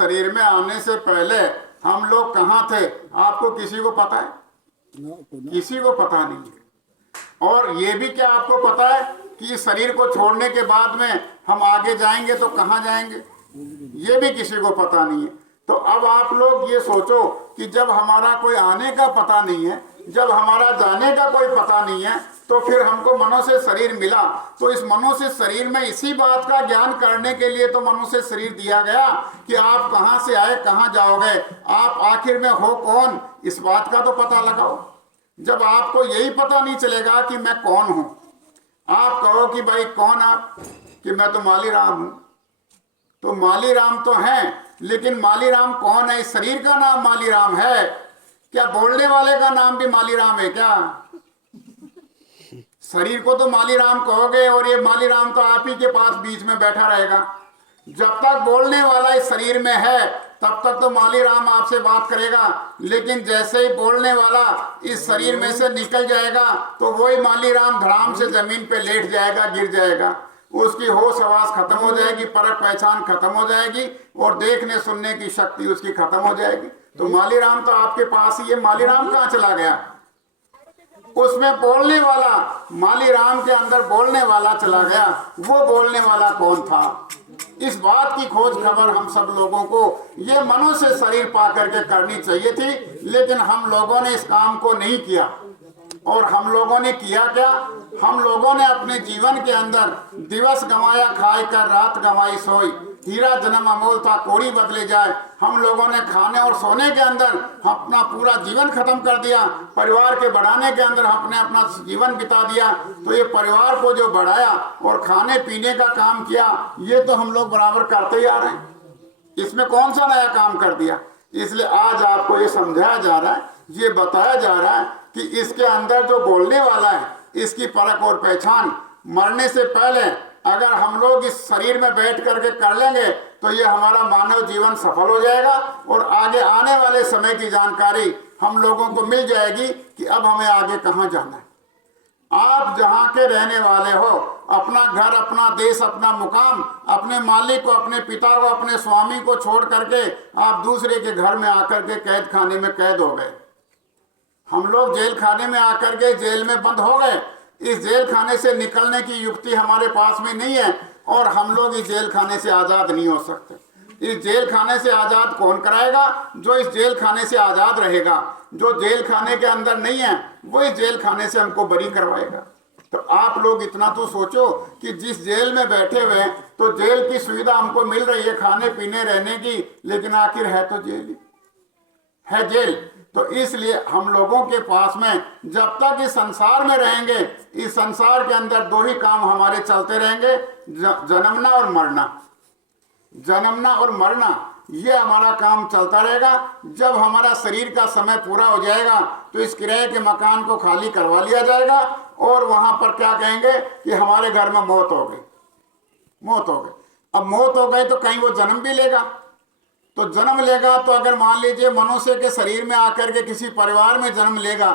शरीर में आने से पहले हम लोग कहाँ थे, आपको किसी को पता है? किसी को पता नहीं है। और ये भी क्या आपको पता है कि इस शरीर को छोड़ने के बाद में हम आगे जाएंगे तो कहाँ जाएंगे, ये भी किसी को पता नहीं है। तो अब आप लोग ये सोचो कि जब हमारा कोई आने का पता नहीं है, जब हमारा जाने का कोई पता नहीं है, तो फिर हमको मनुष्य शरीर मिला, तो इस मनुष्य शरीर में इसी बात का ज्ञान करने के लिए तो मनुष्य शरीर दिया गया कि आप कहाँ से आए, कहाँ जाओगे, आप आखिर में हो कौन, इस बात का तो पता लगाओ। जब आपको यही पता नहीं चलेगा कि मैं कौन हूं, आप कहो कि भाई कौन आप, कि मैं तो माली राम हूं, तो माली राम तो हैं, लेकिन माली राम कौन है? इस शरीर का नाम माली राम है क्या? बोलने वाले का नाम भी माली राम है क्या? शरीर को तो माली राम कहोगे और ये माली राम तो आप ही के पास बीच में बैठा रहेगा। जब तक बोलने वाला इस शरीर में है तब तक तो माली राम आपसे बात करेगा, लेकिन जैसे ही बोलने वाला इस शरीर में से निकल जाएगा तो वही माली राम धड़ाम से जमीन पे लेट जाएगा, गिर जाएगा, उसकी होश आवाज खत्म हो जाएगी, परख पहचान खत्म हो जाएगी और देखने सुनने की शक्ति उसकी खत्म हो जाएगी। तो माली राम तो आपके पास ही है, माली राम कहाँ चला गया? उसमें बोलने वाला, माली राम के अंदर बोलने वाला चला गया, वो बोलने वाला कौन था? इस बात की खोज खबर हम सब लोगों को ये मनुष्य शरीर पा करके करनी चाहिए थी, लेकिन हम लोगों ने इस काम को नहीं किया। और हम लोगों ने किया क्या? हम लोगों ने अपने जीवन के अंदर दिवस गंवाया खाए कर, रात गंवाई सोई, हीरा जन्म अमोल था कोड़ी बदले जाए। हम लोगों ने खाने और सोने के अंदर अपना पूरा जीवन खत्म कर दिया, परिवार के बढ़ाने के अंदर हमने अपना जीवन बिता दिया। तो ये परिवार को जो बढ़ाया और खाने पीने का काम किया, ये तो हम लोग बराबर करते ही आ रहे हैं, इसमें कौन सा नया काम कर दिया? इसलिए आज आपको ये समझाया जा रहा है, ये बताया जा रहा है कि इसके अंदर जो बोलने वाला है, इसकी परख और पहचान मरने से पहले अगर हम लोग इस शरीर में बैठ करके कर लेंगे तो ये हमारा मानव जीवन सफल हो जाएगा और आगे आने वाले समय की जानकारी हम लोगों को मिल जाएगी कि अब हमें आगे कहाँ जाना है। आप जहाँ के रहने वाले हो, अपना घर, अपना देश, अपना मुकाम, अपने मालिक को, अपने पिता को, अपने स्वामी को छोड़ करके आप दूसरे के घर में आकर के कैद खाने में कैद हो गए। हम लोग जेल खाने में आकर के जेल में बंद हो गए। इस जेल खाने से निकलने की युक्ति हमारे पास में नहीं है और हम लोग इस जेल खाने से आजाद नहीं हो सकते। इस जेल खाने से आजाद कौन कराएगा? जो इस जेल खाने से आजाद रहेगा। जो जेल खाने के अंदर नहीं है वो इस जेल खाने से हमको बरी करवाएगा। तो आप लोग इतना तो सोचो कि जिस जेल में बैठे हुए हैं तो जेल की सुविधा हमको मिल रही है खाने पीने रहने की, लेकिन आखिर है तो जेल ही है, जेल। तो इसलिए हम लोगों के पास में जब तक इस संसार में रहेंगे, इस संसार के अंदर दो ही काम हमारे चलते रहेंगे, जन्मना और मरना। जन्मना और मरना ये हमारा काम चलता रहेगा। जब हमारा शरीर का समय पूरा हो जाएगा तो इस किराए के मकान को खाली करवा लिया जाएगा और वहां पर क्या कहेंगे कि हमारे घर में मौत हो गई, मौत हो गई। अब मौत हो गई तो कहीं वो जन्म भी लेगा, तो जन्म लेगा तो अगर मान लीजिए मनुष्य के शरीर में आकर के किसी परिवार में जन्म लेगा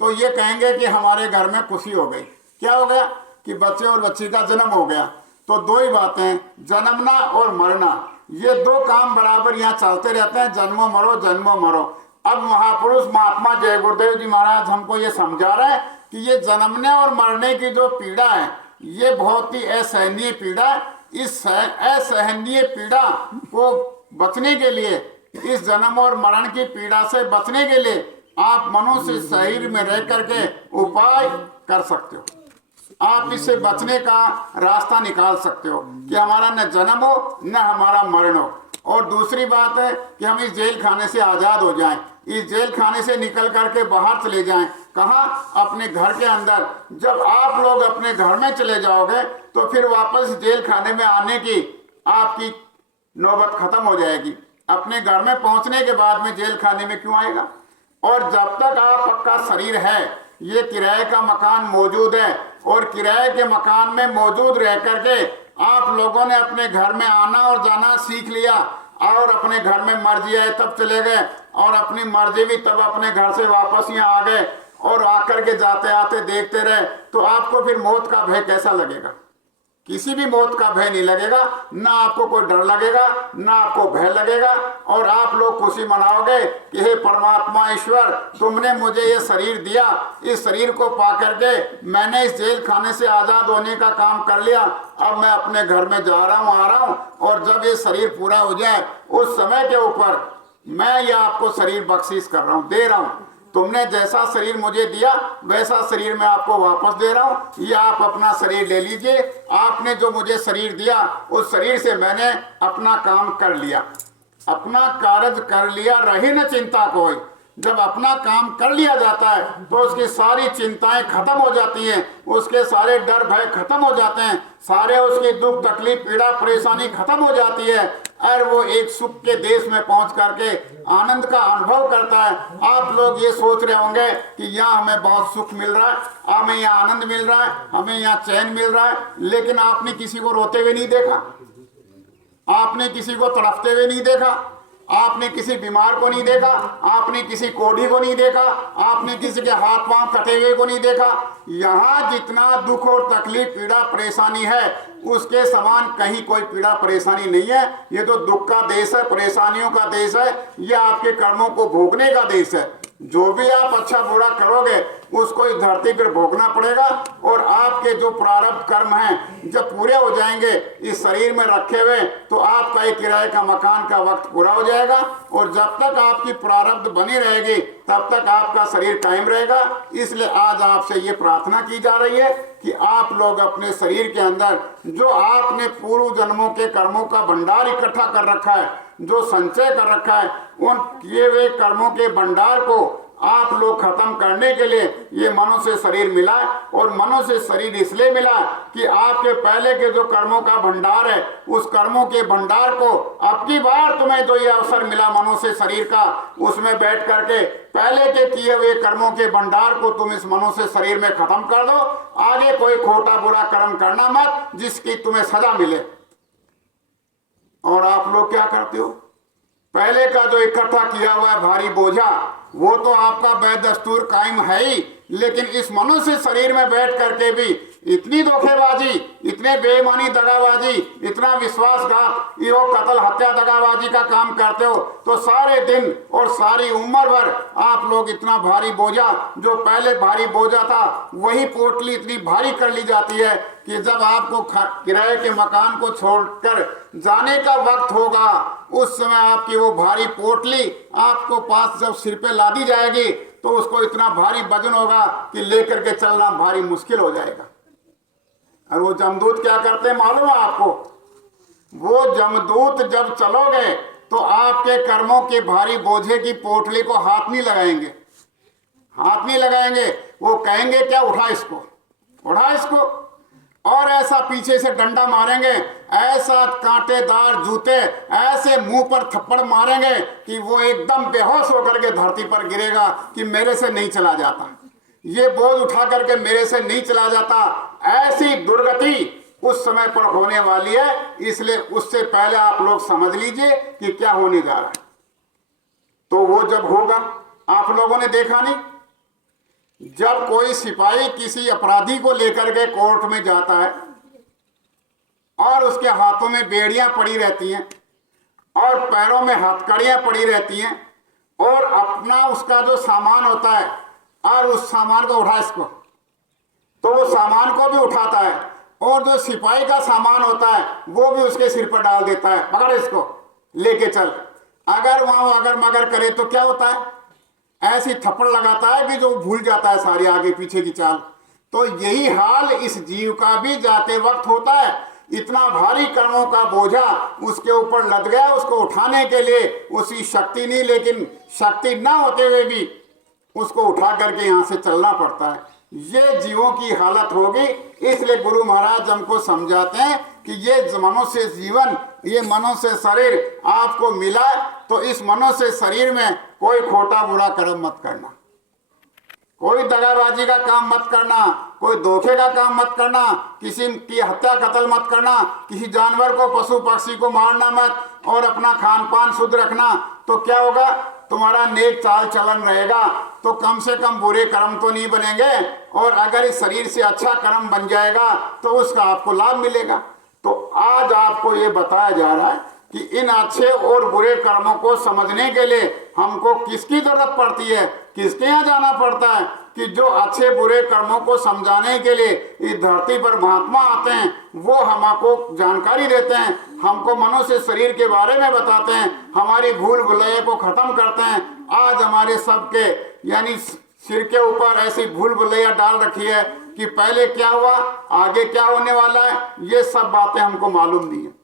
तो ये कहेंगे कि हमारे घर में खुशी हो गई। क्या हो गया? कि बच्चे और बच्ची का जन्म हो गया। तो दो ही बातें, जन्मना और मरना, ये दो काम बराबर यहाँ चलते रहते हैं, जन्मो मरो जन्मो मरो। अब महापुरुष महात्मा जय गुरुदेव जी महाराज हमको ये समझा रहे हैं कि ये जन्मने और मरने की जो पीड़ा है ये बहुत ही असहनीय पीड़ा है। इस असहनीय पीड़ा को बचने के लिए, इस जन्म और मरण की पीड़ा से बचने के लिए आप मनुष्य शरीर में रह करके उपाय कर सकते हो। आप इससे बचने का रास्ता निकाल सकते हो कि हमारा न जन्म हो न हमारा मरण हो। और दूसरी बात है कि हम इस जेल खाने से आजाद हो जाएं, इस जेल खाने से निकल करके बाहर चले जाएं। कहाँ? अपने घर के अंदर। जब आप लोग अपने घर में चले जाओगे तो फिर वापस जेल खाने में आने की आपकी नौबत खत्म हो जाएगी। अपने घर में पहुंचने के बाद में जेल खाने में क्यों आएगा? और जब तक आप पक्का शरीर है, ये किराए का मकान मौजूद है और किराए के मकान में मौजूद रह करके आप लोगों ने अपने घर में आना और जाना सीख लिया और अपने घर में मर्जी आए तब चले गए और अपनी मर्जी भी तब अपने घर से वापस यहाँ आ गए और आकर के जाते आते देखते रहे, तो आपको फिर मौत का भय कैसा लगेगा? किसी भी मौत का भय नहीं लगेगा, ना आपको कोई डर लगेगा, ना आपको भय लगेगा। और आप लोग खुशी मनाओगे कि हे परमात्मा ईश्वर, तुमने मुझे ये शरीर दिया, इस शरीर को पा करके मैंने इस जेल खाने से आज़ाद होने का काम कर लिया। अब मैं अपने घर में जा रहा हूँ, आ रहा हूँ, और जब ये शरीर पूरा हो जाए उस समय के ऊपर मैं ये आपको शरीर बख्शीश कर रहा हूँ, दे रहा हूँ। तुमने जैसा शरीर मुझे दिया वैसा शरीर मैं आपको वापस दे रहा हूं, ये आप अपना शरीर ले लीजिए। आपने जो मुझे शरीर दिया उस शरीर से मैंने अपना काम कर लिया, अपना कार्य कर लिया, रही न चिंता कोई। जब अपना काम कर लिया जाता है तो उसकी सारी चिंताएं खत्म हो जाती हैं, उसके सारे डर भय खत्म हो जाते हैं, सारे उसकी दुख तकलीफ पीड़ा परेशानी खत्म हो जाती है, और वो एक सुख के देश में पहुंच करके आनंद का अनुभव करता है। आप लोग ये सोच रहे होंगे कि यहाँ हमें बहुत सुख मिल रहा है, हमें यहाँ आनंद मिल रहा है, हमें यहाँ चैन मिल रहा है, लेकिन आपने किसी को रोते हुए नहीं देखा, आपने किसी को तड़पते हुए नहीं देखा, आपने किसी बीमार को नहीं देखा, आपने किसी कोढ़ी को नहीं देखा, आपने किसी के हाथ पांव कटे हुए को नहीं देखा। यहाँ जितना दुख और तकलीफ पीड़ा परेशानी है उसके समान कहीं कोई पीड़ा परेशानी नहीं है। ये तो दुख का देश है, परेशानियों का देश है, ये आपके कर्मों को भोगने का देश है। जो भी आप अच्छा बुरा करोगे उसको इस धरती पर भोगना पड़ेगा, और आपके जो प्रारब्ध कर्म हैं जब पूरे हो जाएंगे इस शरीर में रखे हुए तो आपका एक किराए का मकान का वक्त पूरा हो जाएगा, और जब तक आपकी प्रारब्ध बनी रहेगी तब तक आपका शरीर कायम रहेगा। इसलिए आज आपसे ये प्रार्थना की जा रही है कि आप लोग अपने शरीर के अंदर जो आपने पूर्व जन्मों के कर्मों का भंडार इकट्ठा कर रखा है, जो संचय कर रखा है, उन किए हुए कर्मों के भंडार को आप लोग खत्म करने के लिए ये मनुष्य शरीर मिला। और मनुष्य शरीर इसलिए मिला कि आपके पहले के जो कर्मों का भंडार है उस कर्मों के भंडार को अब की बार तुम्हें जो ये अवसर मिला मनुष्य शरीर का, उसमें बैठ करके पहले के किए हुए कर्मों के भंडार को तुम इस मनुष्य शरीर में खत्म कर दो। आगे कोई खोटा बुरा कर्म करना मत जिसकी तुम्हें सजा मिले। और आप लोग क्या करते हो, पहले का जो इकट्ठा किया हुआ है भारी बोझा वो तो आपका बेदस्तूर कायम है ही, लेकिन इस मनुष्य शरीर में बैठ करके भी इतनी धोखेबाजी, इतने बेईमानी दगाबाजी, इतना विश्वासघात, ये कत्ल हत्या दगाबाजी का काम करते हो तो सारे दिन और सारी उम्र भर आप लोग इतना भारी बोझा, जो पहले भारी बोझा था वही पोटली इतनी भारी कर ली जाती है कि जब आपको किराए के मकान को छोड़कर जाने का वक्त होगा उस समय आपकी वो भारी पोटली आपको पास जब सिर पे लादी जाएगी तो उसको इतना भारी वजन होगा कि लेकर के चलना भारी मुश्किल हो जाएगा। और वो जमदूत क्या करते हैं मालूम है आपको, वो जमदूत जब चलोगे तो आपके कर्मों के भारी बोझे की पोटली को हाथ नहीं लगाएंगे, हाथ नहीं लगाएंगे, वो कहेंगे क्या, उठा इसको, उठा इसको, और ऐसा पीछे से डंडा मारेंगे, ऐसा कांटेदार जूते ऐसे मुंह पर थप्पड़ मारेंगे कि वो एकदम बेहोश होकर के धरती पर गिरेगा कि मेरे से नहीं चला जाता, ये बोझ उठा करके मेरे से नहीं चला जाता। ऐसी दुर्गति उस समय पर होने वाली है, इसलिए उससे पहले आप लोग समझ लीजिए कि क्या होने जा रहा है। तो वो जब होगा, आप लोगों ने देखा नहीं, जब कोई सिपाही किसी अपराधी को लेकर के कोर्ट में जाता है और उसके हाथों में बेड़ियां पड़ी रहती हैं और पैरों में हथकड़ियां पड़ी रहती हैं और अपना उसका जो सामान होता है और उस सामान को उठा इसको, तो वो सामान को भी उठाता है और जो सिपाही का सामान होता है वो भी उसके सिर पर डाल देता है, पकड़ इसको लेके चल। अगर वहां अगर मगर करे तो क्या होता है, ऐसी थप्पड़ लगाता है कि जो भूल जाता है सारी आगे पीछे की चाल। तो यही हाल इस जीव का भी जाते वक्त होता है। इतना भारी कर्मों का बोझा उसके ऊपर लद गया, उसको उठाने के लिए उसकी शक्ति नहीं, लेकिन शक्ति ना होते हुए भी उसको उठा करके यहाँ से चलना पड़ता है। ये जीवों की हालत होगी। इसलिए गुरु महाराज हमको समझाते हैं कि ये मनुष्य जीवन, ये मनुष्य शरीर आपको मिला, तो इस मनुष्य शरीर में कोई खोटा बुरा कर्म मत करना, कोई दगाबाजी का काम मत करना, कोई धोखे का काम मत करना, किसी की हत्या कत्ल मत करना, किसी जानवर को पशु पक्षी को मारना मत और अपना खान पान शुद्ध रखना। तो क्या होगा, तुम्हारा नेक चाल चलन रहेगा तो कम से कम बुरे कर्म तो नहीं बनेंगे, और अगर इस शरीर से अच्छा कर्म बन जाएगा तो उसका आपको लाभ मिलेगा। तो आज आपको ये बताया जा रहा है कि इन अच्छे और बुरे कर्मों को समझने के लिए हमको किसकी जरूरत पड़ती है, किसके यहाँ जाना पड़ता है, कि जो अच्छे बुरे कर्मों को समझाने के लिए इस धरती पर महात्मा आते हैं, वो हमको जानकारी देते हैं, हमको मनुष्य शरीर के बारे में बताते हैं, हमारी भूल भुलैया को खत्म करते हैं। आज हमारे सबके यानी सिर के ऊपर ऐसी भूल भुलैया डाल रखी है कि पहले क्या हुआ, आगे क्या होने वाला है, ये सब बातें हमको मालूम नहीं है।